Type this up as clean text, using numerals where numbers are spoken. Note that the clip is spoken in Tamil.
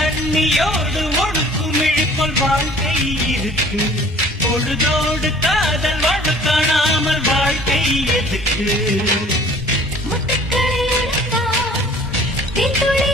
தண்ணியோடு ஒடுக்கும் இழுப்போல் வாழ்க்கை இருக்கு. பொழுதோடு காதல் வாழ காணாமல் வாழ்க்கை எதுக்கு? முட்டுக்களை அழுத்தா தீத்துளி